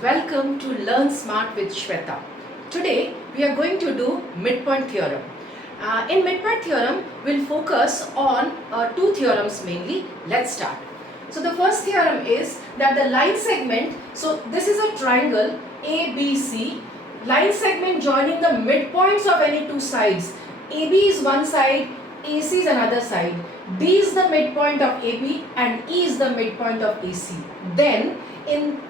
Welcome to Learn Smart with Shweta. Today we are going to do Midpoint Theorem. In Midpoint Theorem, we'll focus on two theorems mainly. Let's start. So the first theorem is that the line segment, so this is a triangle ABC, line segment joining the midpoints of any two sides. AB is one side, AC is another side. D is the midpoint of AB and E is the midpoint of AC. Then in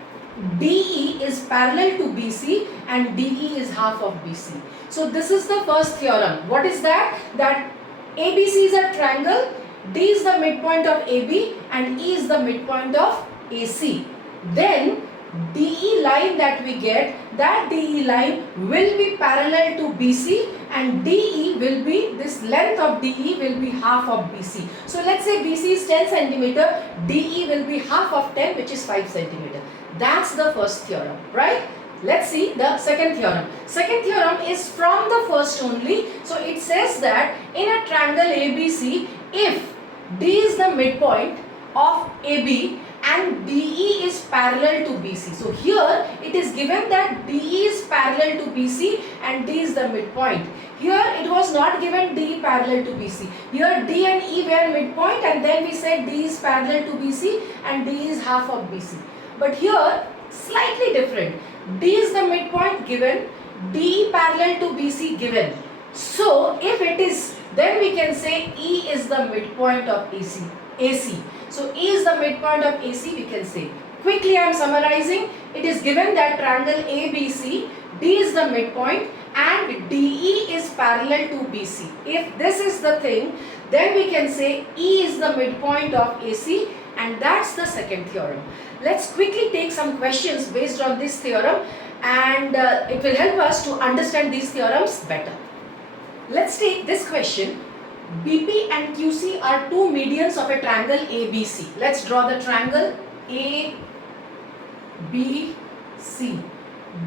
DE is parallel to BC and DE is half of BC. So this is the first theorem. What is that? That ABC is a triangle, D is the midpoint of AB and E is the midpoint of AC. Then DE line that we get, that DE line will be parallel to BC and DE will be, this length of DE will be half of BC. So let's say BC is 10 centimeter, DE will be half of 10, which is 5 centimeter. That's the first theorem, right? Let's see the second theorem. Second theorem is from the first only. So it says that in a triangle ABC, if D is the midpoint of AB and DE is parallel to BC. So here it is given that DE is parallel to BC and D is the midpoint. Here it was not given D parallel to BC. Here D and E were midpoint and then we said D is parallel to BC and D is half of BC. But here slightly different. D is the midpoint given, DE parallel to BC given. So if it is, then we can say E is the midpoint of AC. So E is the midpoint of AC, we can say. Quickly I am summarizing. It is given that triangle ABC, D is the midpoint and DE is parallel to BC. If this is the thing, then we can say E is the midpoint of AC, and that's the second theorem. Let's quickly take some questions based on this theorem, and it will help us to understand these theorems better. Let's take this question. BP and QC are two medians of a triangle ABC. Let's draw the triangle ABC.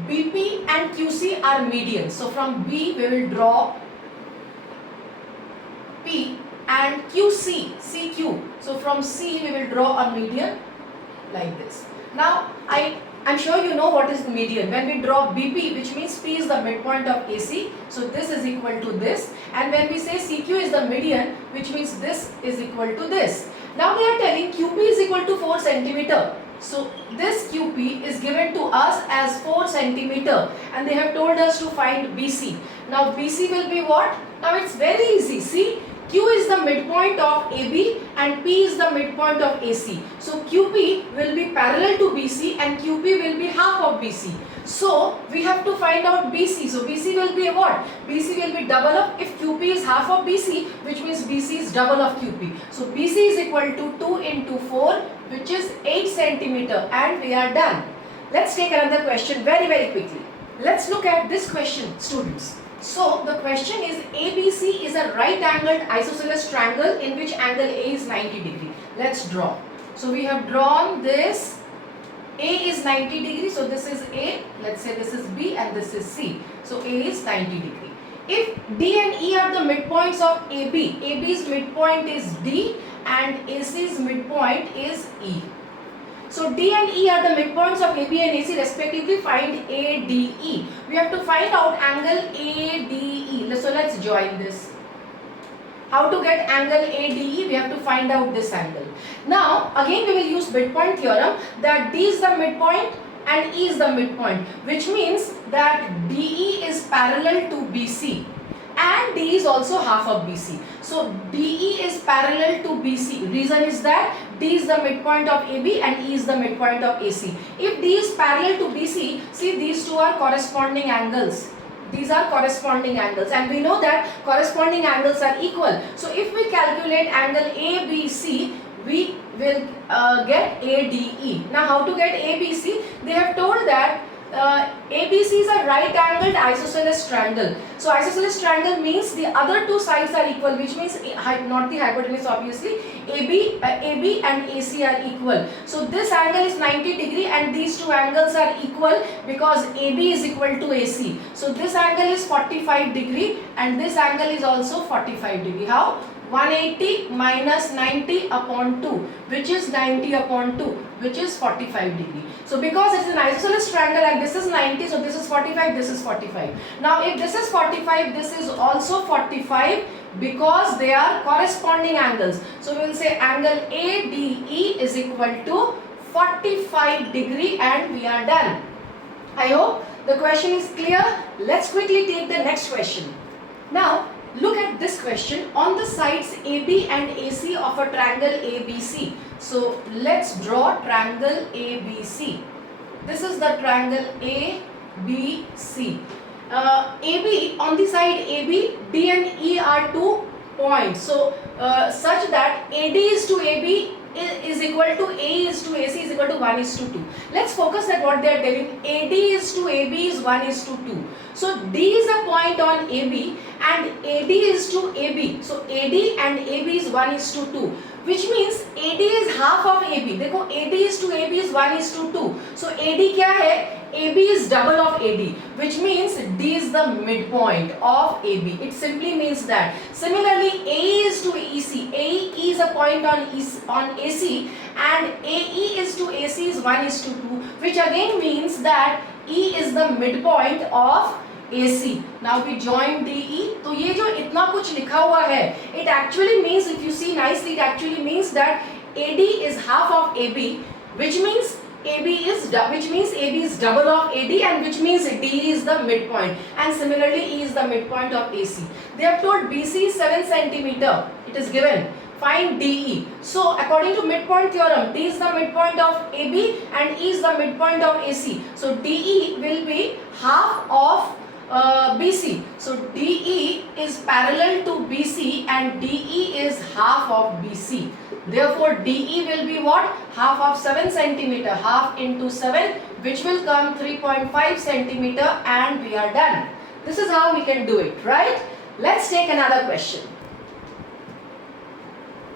BP and QC are medians. So from B we will draw P and QC, CQ. So from C we will draw a median like this. Now I'm sure you know what is the median. When we draw BP, which means P is the midpoint of AC, so this is equal to this. And when we say CQ is the median, which means this is equal to this. Now they are telling QP is equal to 4 centimeter. So this QP is given to us as 4 centimeter and they have told us to find BC. Now BC will be what? Now it's very easy. See, Q is the midpoint of AB and P is the midpoint of AC. So QP will be parallel to BC and QP will be half of BC. So we have to find out BC. So BC will be what? BC will be double of, if QP is half of BC, which means BC is double of QP. So BC is equal to 2 into 4, which is 8 centimeter, and we are done. Let's take another question very quickly. Let's look at this question, students. So the question is, ABC is a right angled isosceles triangle in which angle A is 90 degree. Let's draw. So we have drawn this. A is 90 degree, so this is A, let's say this is B and this is C. So A is 90 degree. If D and E are the midpoints of AB, AB's midpoint is D and AC's midpoint is E. So D and E are the midpoints of AB and AC respectively. Find ADE. We have to find out angle ADE. So let's join this. How to get angle ADE? We have to find out this angle. Now again we will use midpoint theorem that D is the midpoint and E is the midpoint, which means that DE is parallel to BC and D is also half of BC. So DE is parallel to BC. Reason is that D is the midpoint of AB and E is the midpoint of AC. If D is parallel to BC, see these two are corresponding angles. These are corresponding angles and we know that corresponding angles are equal. So if we calculate angle ABC, we will get ADE. Now how to get ABC? They have told that ABC is a right angled isosceles triangle. So isosceles triangle means the other two sides are equal, which means not the hypotenuse obviously. AB and AC are equal. So this angle is 90 degree and these two angles are equal because AB is equal to AC. So this angle is 45 degree and this angle is also 45 degree. How? 180 minus 90 upon 2, which is 90 upon 2, which is 45 degree. So because it's an isosceles triangle and this is 90, so this is 45, this is 45. Now if this is 45, this is also 45 because they are corresponding angles. So we will say angle ADE is equal to 45 degree and we are done. I hope the question is clear. Let's quickly take the next question. Now look at this question on the sides AB and AC of a triangle ABC. So let's draw triangle ABC. This is the triangle ABC. AB, on the side AB, D and E are 2 points. So such that AD is to AB is equal to A is to AC is equal to 1 is to 2. Let's focus at what they are telling. AD is to AB is 1 is to 2. So D is a point on AB and AD is to AB. So AD and AB is 1 is to 2. Which means AD is half of AB. देखो AD is to AB is 1 is to 2. So AD क्या है? AB is double of AD, which means D is the midpoint of AB. It simply means that. Similarly, AE is to EC. AE is a point on AC and AE is to AC is 1 is to 2, which again means that E is the midpoint of AC. Now we join DE. तो ये जो इतना कुछ लिखा हुआ है, it actually means, if you see nicely, it actually means that AD is half of AB, which means AB is double of AD and which means D is the midpoint, and similarly E is the midpoint of AC. They have told BC is 7 cm. It is given. Find DE. So according to midpoint theorem, D is the midpoint of AB and E is the midpoint of AC. So DE will be half of BC. So DE is parallel to BC and DE is half of BC. Therefore DE will be what? Half of 7 cm. Half into 7, which will come 3.5 cm, and we are done. This is how we can do it, right? Let's take another question.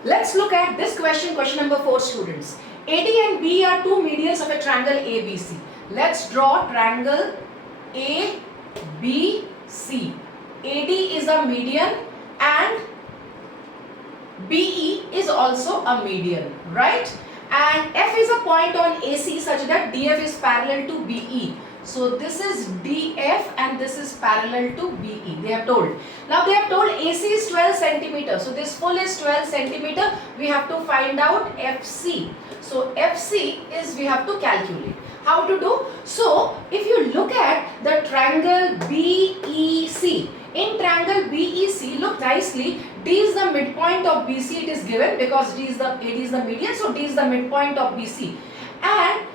Let's look at this question, question number 4, students. AD and B are two medians of a triangle ABC. Let's draw triangle ABC. AD is a median and BE is also a median, right? And F is a point on AC such that DF is parallel to BE. So this is DF and this is parallel to BE. They have told. Now they have told AC is 12 cm. So this full is 12 cm. We have to find out FC. So FC is we have to calculate. How to do? So if you look at the triangle BEC. In triangle BEC, look nicely. D is the midpoint of BC. It is given because AD is the median. So D is the midpoint of BC. And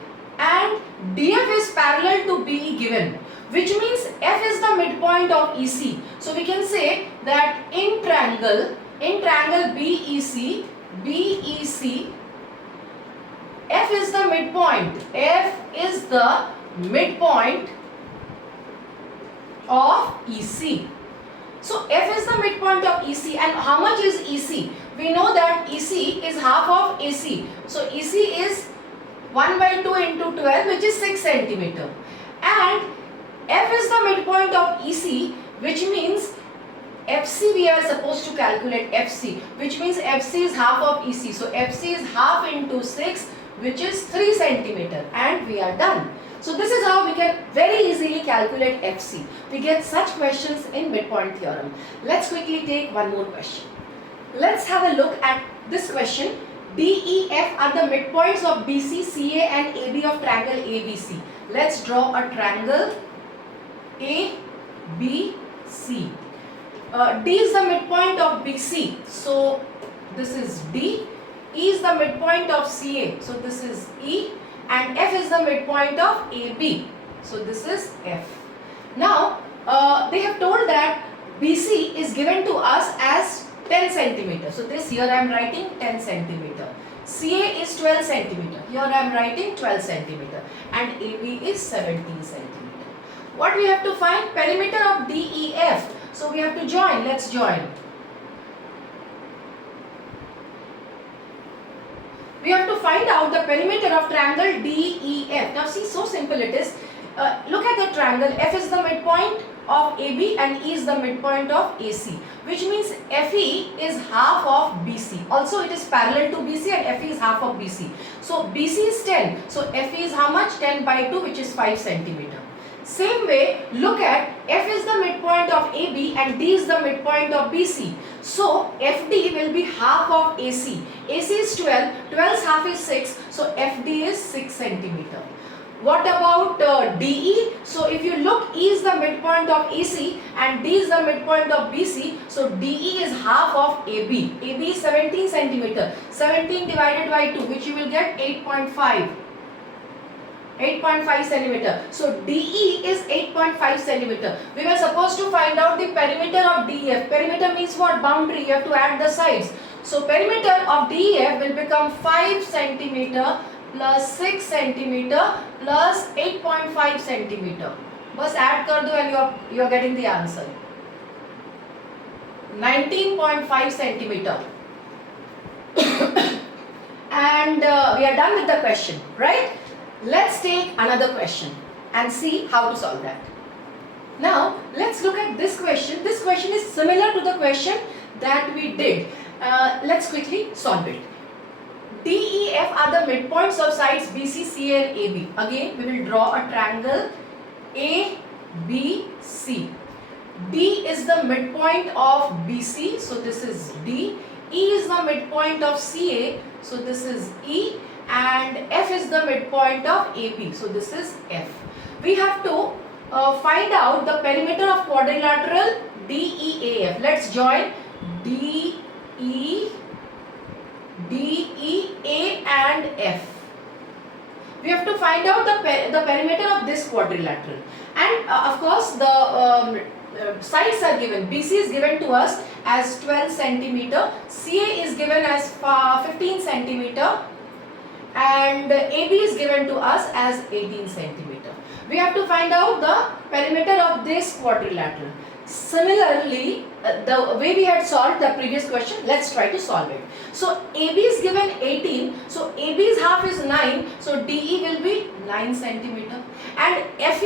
DF is parallel to BE given, which means F is the midpoint of EC. So we can say that in triangle BEC, F is the midpoint. F is the midpoint of EC. So F is the midpoint of EC, and how much is EC? We know that EC is half of AC. So EC is 1 by 2 into 12, which is 6 cm. And F is the midpoint of EC, which means FC we are supposed to calculate FC, which means FC is half of EC. So FC is half into 6, which is 3 cm, and we are done. So this is how we can very easily calculate FC. We get such questions in midpoint theorem. Let's quickly take one more question. Let's have a look at this question. DEF are the midpoints of BC, CA and AB of triangle ABC. Let's draw a triangle ABC. D is the midpoint of BC. So this is D. E is the midpoint of CA. So this is E. And F is the midpoint of AB. So this is F. Now they have told that BC is given to us as 10 cm. So this here I am writing 10 cm. CA is 12 cm. Here I am writing 12 cm. And AB is 17 cm. What we have to find? Perimeter of DEF. So we have to join. Let's join. We have to find out the perimeter of triangle DEF. Now see, so simple it is. Look at the triangle. F is the midpoint of AB and E is the midpoint of AC, which means FE is half of BC. Also it is parallel to BC and FE is half of BC. So BC is 10. So FE is how much? 10 by 2, which is 5 centimeter. Same way, look at F is the midpoint of AB and D is the midpoint of BC. So FD will be half of AC. AC is 12. 12's half is 6. So FD is 6 centimeter. What about DE? So if you look, E is the midpoint of AC and D is the midpoint of BC. So DE is half of AB. AB is 17 centimeter. 17 divided by 2, which you will get 8.5. 8.5 centimeter. So DE is 8.5 centimeter. We were supposed to find out the perimeter of DEF. Perimeter means what? Boundary. You have to add the sides. So perimeter of DEF will become 5 centimeter plus 6 centimeter plus 8.5 centimeter. बस add कर दो and you are getting the answer. 19.5 centimeter. And we are done with the question, right? Let's take another question and see how to solve that. Now let's look at this question. This question is similar to the question that we did. Let's quickly solve it. DEF are the midpoints of sides BC, CA and AB. Again, we will draw a triangle ABC. D is the midpoint of BC, so this is D. E is the midpoint of CA, so this is E. And F is the midpoint of AB, so this is F. We have to find out the perimeter of quadrilateral DEAF. Let's join DE, A and F. We have to find out the perimeter of this quadrilateral. And of course the sides are given. BC is given to us as 12 centimeter, CA is given as 15 centimeter. And AB is given to us as 18 centimeter. We have to find out the perimeter of this quadrilateral. Similarly, the way we had solved the previous question, let's try to solve it. So AB is given 18, so AB's half is 9, so DE will be 9 centimeter. And AF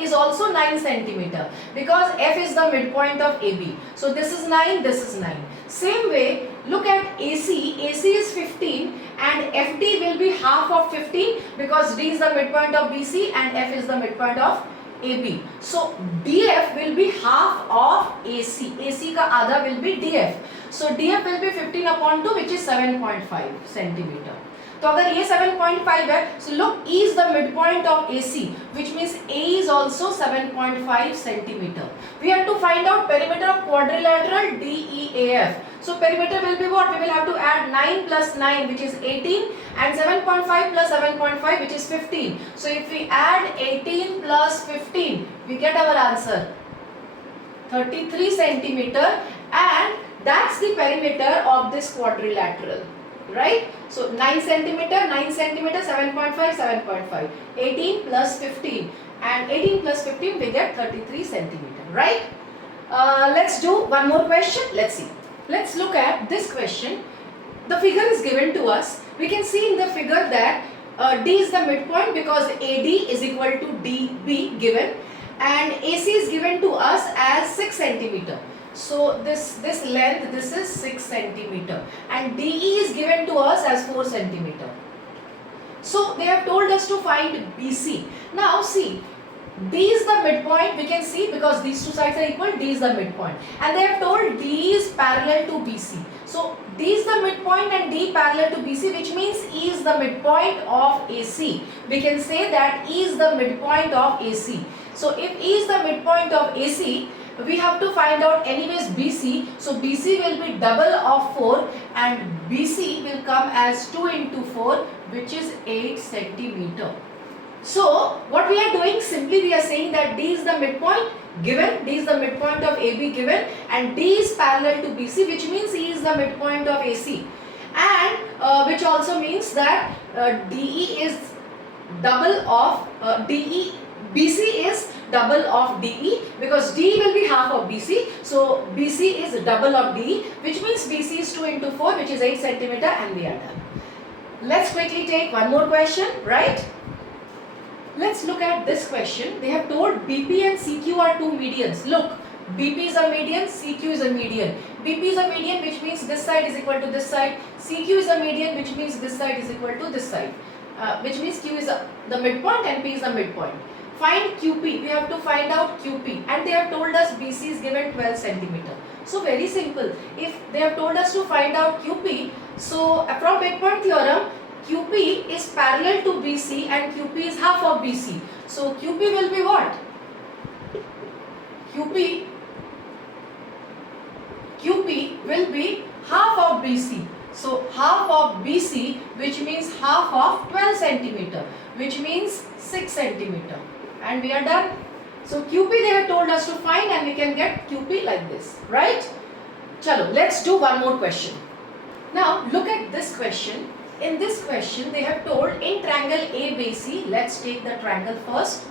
is also 9 centimeter because F is the midpoint of AB. So this is 9, this is 9. Same way, look at AC. AC is 15 and FD will be half of 15 because D is the midpoint of BC and F is the midpoint of AB. So DF will be half of AC. AC ka आधा will be DF. So DF will be 15 upon 2, which is 7.5 centimeter. तो अगर ये 7.5 है, so look, E is the midpoint of AC, which means A is also 7.5 centimeter. We have to find out perimeter of quadrilateral DEAF. So perimeter will be what? We will have to add 9 plus 9, which is 18, and 7.5 plus 7.5, which is 15. So if we add 18 plus 15, we get our answer 33 centimeter, and that's the perimeter of this quadrilateral. Right? So 9 centimeter, 7.5, 7.5. 18 plus 15. And 18 plus 15, we get 33 centimeter. Right? Let's do one more question. Let's see. Let's look at this question. The figure is given to us. We can see in the figure that D is the midpoint because AD is equal to DB given. And AC is given to us as 6 centimeter. So this length, this is 6 centimeter, and DE is given to us as 4 centimeter. So they have told us to find BC. Now see, D is the midpoint, we can see because these two sides are equal, D is the midpoint. And they have told D is parallel to BC. So D is the midpoint and D parallel to BC, which means E is the midpoint of AC. We can say that E is the midpoint of AC. So if E is the midpoint of AC, we have to find out anyways BC. So BC will be double of 4 and BC will come as 2 into 4, which is 8 centimeter. So what we are doing, simply we are saying that D is the midpoint given, D is the midpoint of AB given, and D is parallel to BC, which means E is the midpoint of AC, and which also means that DE is double of BC is double of DE because DE will be half of BC. So BC is double of DE, which means BC is 2 into 4, which is 8 centimeter, and we are done. Let's quickly take one more question, right? let's look at this question. They have told BP and CQ are two medians. Look, BP is a median, CQ is a median. BP is a median, which means this side is equal to this side. CQ is a median, which means this side is equal to this side. Which means Q is the midpoint and P is the midpoint. Find QP. We have to find out QP, and they have told us BC is given 12 centimeter. So very simple. If they have told us to find out QP, so from midpoint theorem, QP is parallel to BC and QP is half of BC. So QP will be what? QP will be half of BC. So half of BC, which means half of 12 centimeter, which means 6 centimeter. And we are done. So QP they have told us to find, and we can get QP like this, right? Chalo, let's do one more question. Now look at this question. In this question they have told in triangle ABC, let's take the triangle first.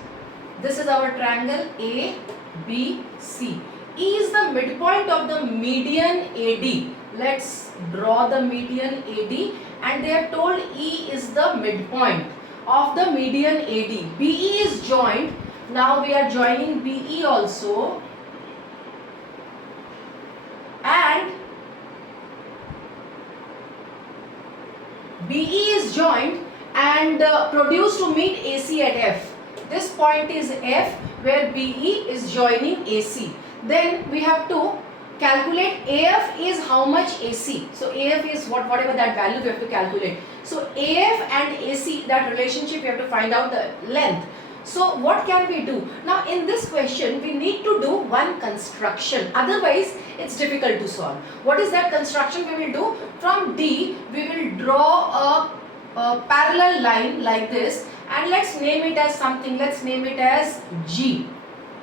This is our triangle ABC. E is the midpoint of the median AD. Let's draw the median AD, and they have told E is the midpoint of the median AD. BE is joined. Now we are joining BE also, and BE is joined and produced to meet AC at F. This point is F, where BE is joining AC. Then we have to calculate AF is how much AC. So AF is whatever that value we have to calculate. So AF and AC, that relationship we have to find out the length. So what can we do? Now in this question we need to do one construction, otherwise it's difficult to solve. What is that construction we will do? From D we will draw a parallel line like this, and let's name it as something. Let's name it as G.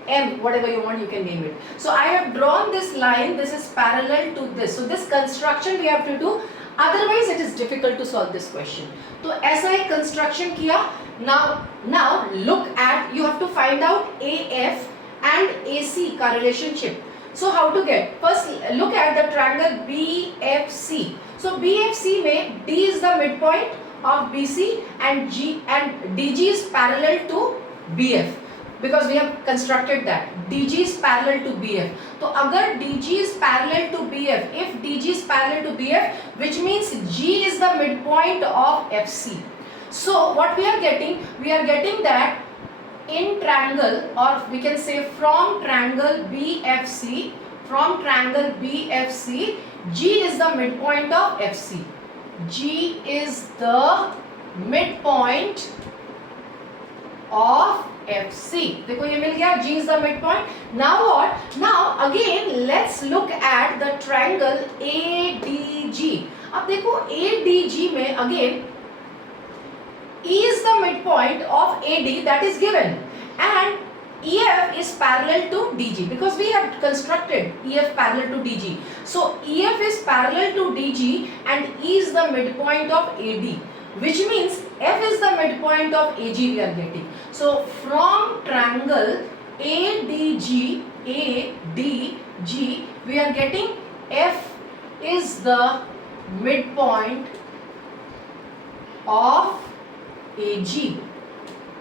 M, whatever you want, you can name it. So I have drawn this line, this is parallel to this. So this construction we have to do, otherwise it is difficult to solve this question. So ऐसा construction किया. Now look at, you have to find out AF and AC का relationship. So how to get? First look at the triangle BFC. So BFC में D is the midpoint of BC and DG is parallel to BF. Because we have constructed that DG is parallel to BF. So अगर DG is parallel to BF, if DG is parallel to BF, which means G is the midpoint of FC. So what we are getting? We are getting that in triangle, or we can say from triangle BFC, G is the midpoint of FC. G is the midpoint of FC. देखो ये मिल गया, G is the midpoint. Now what? Now again let's look at the triangle ADG. अब देखो ADG में again E is the midpoint of AD, that is given, and EF is parallel to DG because we have constructed EF parallel to DG. So EF is parallel to DG and E is the midpoint of AD, which means F is the midpoint of AG we are getting. So from triangle ADG, we are getting F is the midpoint of AG.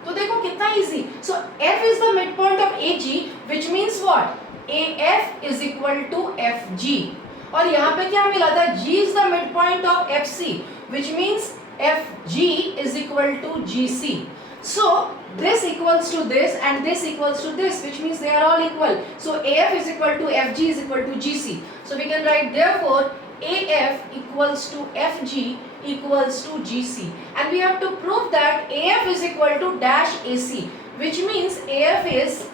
तो देखो कितना easy. So F is the midpoint of AG, which means what? AF is equal to FG. और यहाँ पे क्या मिला था? G is the midpoint of FC, which means FG is equal to GC. So this equals to this and this equals to this, which means they are all equal. So AF is equal to FG is equal to GC. So we can write therefore AF equals to FG equals to GC, and we have to prove that AF is equal to dash AC, which means AF is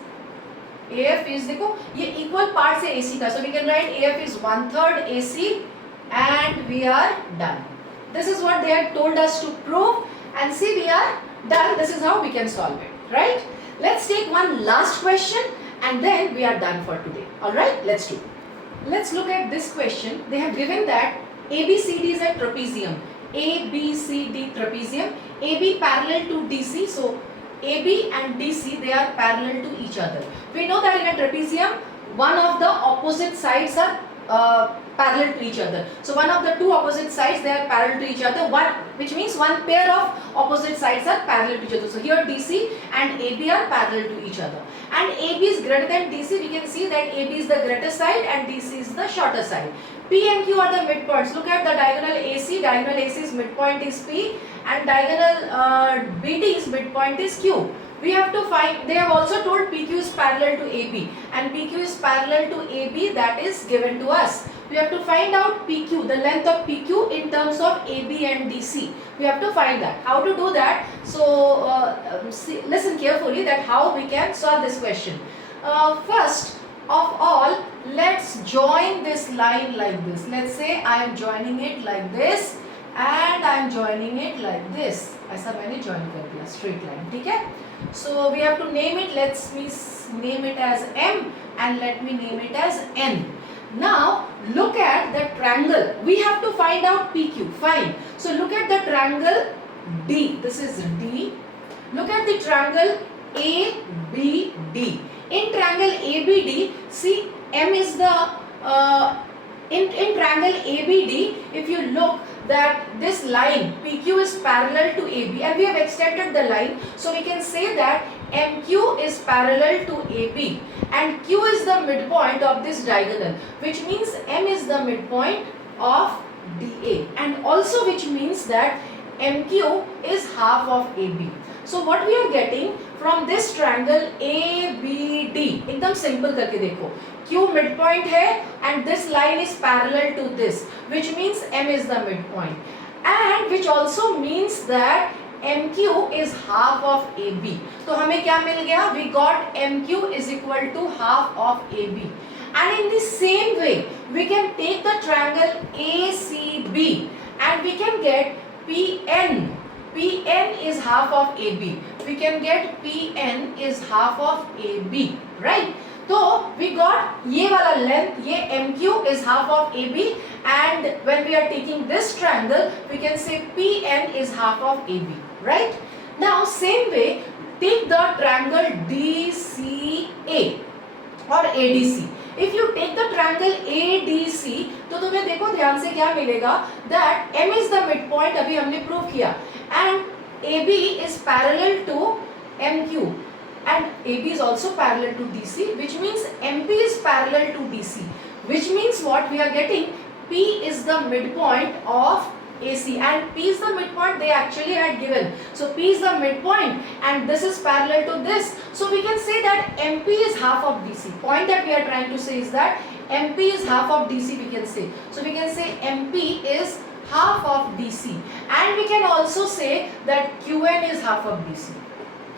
देखो ये equal part से AC था, so we can write AF is 1/3 AC, and we are done. This is what they had told us to prove, and see we are done. This is how we can solve it, right? Let's take one last question and then we are done for today. Alright, let's do. Let's look at this question. They have given that ABCD is a trapezium. ABCD trapezium. AB parallel to DC. So AB and DC, they are parallel to each other. We know that in a trapezium, one of the opposite sides are parallel to each other. So one of the two opposite sides, they are parallel to each other. which means one pair of opposite sides are parallel to each other. So here DC and AB are parallel to each other, and AB is greater than DC. We can see that AB is the greater side and DC is the shorter side. P and Q are the midpoints. Look at the diagonal AC. Diagonal AC's midpoint is P, and diagonal BD's midpoint is Q. We have to find, they have also told PQ is parallel to AB, and PQ is parallel to AB, that is given to us. We have to find out PQ, the length of PQ in terms of AB and DC. We have to find that. How to do that? So listen carefully that how we can solve this question. First of all, let's join this line like this. Let's say I am joining it like this and I am joining it like this. ऐसा मैंने join कर दिया straight line, ठीक है? So we have to name it. Let me name it as M and let me name it as N. Now look at the triangle. We have to find out PQ. Fine. So look at the triangle D. This is D. Look at the triangle ABD. In triangle ABD, see M is the in triangle ABD. If you look that this line PQ is parallel to AB, and we have extended the line, so we can say that MQ is parallel to AB and Q is the midpoint of this diagonal, which means M is the midpoint of DA, and also which means that MQ is half of AB. So what we are getting from this triangle ABD, एकदम simple करके देखो, Q midpoint है and this line is parallel to this, which means M is the midpoint, and which also means that MQ is half of AB. तो हमें क्या मिल गया? We got MQ is equal to half of AB. And in the same way, we can take the triangle ACB and we can get PN. PN is half of AB. We can get PN is half of AB, right? So we got ये वाला length, ये MQ is half of AB, and when we are taking this triangle, we can say PN is half of AB, right? Now same way, take the triangle DCA or ADC. If you take the triangle ADC, तो तुम्हें देखो ध्यान से क्या मिलेगा, that M is the midpoint, अभी हमने prove किया, and AB is parallel to MQ, and AB is also parallel to DC, which means MP is parallel to DC, which means what we are getting, P is the midpoint of AC, and P is the midpoint they actually had given. So P is the midpoint and this is parallel to this. So we can say that MP is half of DC. Point that we are trying to say is that MP is half of DC, we can say. So we can say MP is half of DC, and we can also say that QN is half of DC.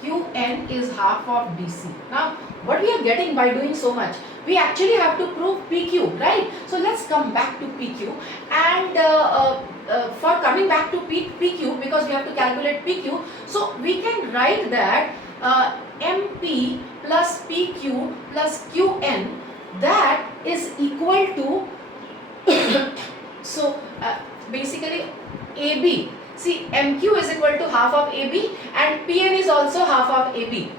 QN is half of DC. Now what we are getting by doing so much? We actually have to prove PQ, right? So let's come back to PQ, and for coming back to PQ, because we have to calculate PQ, so we can write that MP plus PQ plus QN, that is equal to so basically AB. See, MQ is equal to half of AB and PN is also half of AB,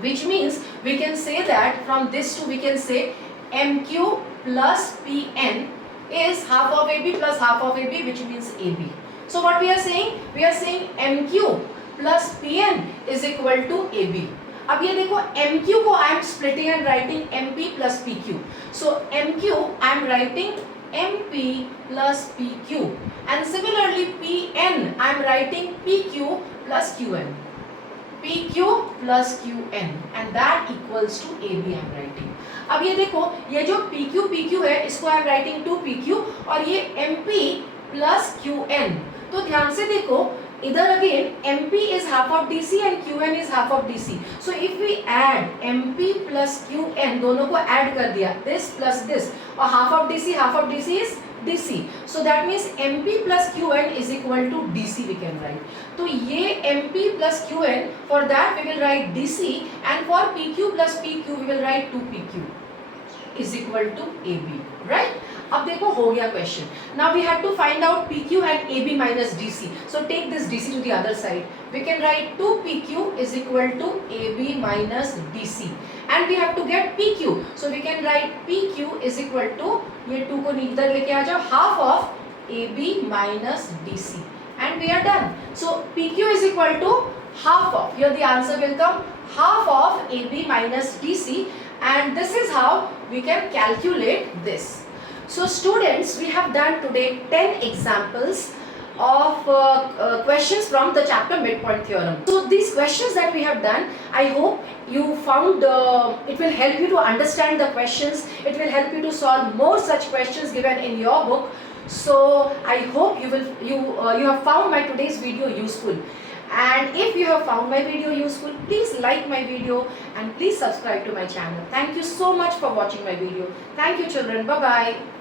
which means we can say that from this to we can say MQ plus PN is half of AB plus half of AB, which means AB. So what we are saying? We are saying MQ plus PN is equal to AB. अब ये देखो MQ को I am splitting and writing MP plus PQ. So MQ I am writing MP plus PQ, and similarly PN I am writing PQ plus QN. PQ plus QN, and that equals to AB I am writing. अब ये देखो, ये जो PQ है इसको I am writing 2PQ, और ये MP plus QN. तो ध्यान से देखो, इधर again MP is half of DC and QN is half of DC. So if we add MP plus QN, दोनों को add कर दिया, this plus this, और half of DC is DC. So that means MP plus QN is equal to DC we can write. तो ये MP plus QN, for that we will write DC, and for PQ plus PQ we will write 2PQ is equal to AB, right? अब देखो हो गया question. Now we have to find out PQ and AB minus DC. So take this DC to the other side. We can write 2PQ is equal to AB minus DC, and we have to get PQ. So we can write PQ is equal to, ये 2 को इधर लेके आ जाओ, half of AB minus DC. and we are done. So PQ is equal to half of, here the answer will come half of AB minus DC, and this is how we can calculate this. So students, we have done today 10 examples of questions from the chapter Midpoint Theorem. So these questions that we have done, I hope you found it will help you to understand the questions. It will help you to solve more such questions given in your book. So I hope you have found my today's video useful. And if you have found my video useful, please like my video and please subscribe to my channel. Thank you so much for watching my video. Thank you children. Bye bye.